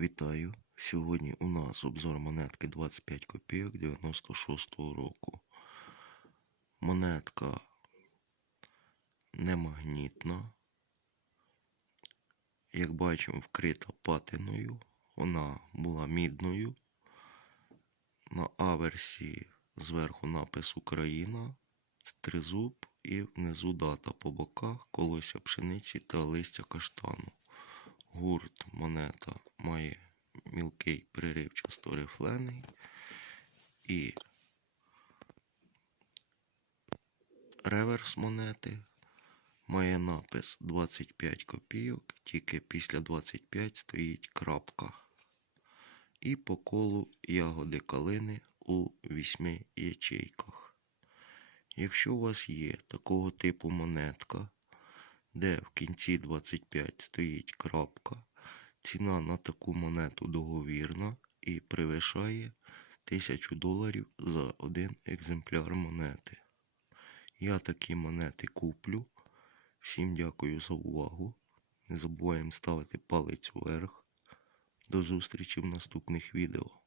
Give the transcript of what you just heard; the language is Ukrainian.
Вітаю! Сьогодні у нас обзор монетки 25 копійок 96-го року. Монетка не магнітна. Як бачимо, вкрита патиною. Вона була мідною. На аверсі зверху напис Україна, тризуб і внизу дата по боках, колося пшениці та листя каштану. Гурт мілкий приривчасто рифлений і реверс монети має напис 25 копійок, тільки після 25 стоїть крапка. І по колу ягоди калини у вісьми ячейках. Якщо у вас є такого типу монетка, де в кінці 25 стоїть крапка, ціна на таку монету договірна і перевищає 1000 доларів за один екземпляр монети. Я такі монети куплю. Всім дякую за увагу. Не забуваємо ставити палець вверх. До зустрічі в наступних відео.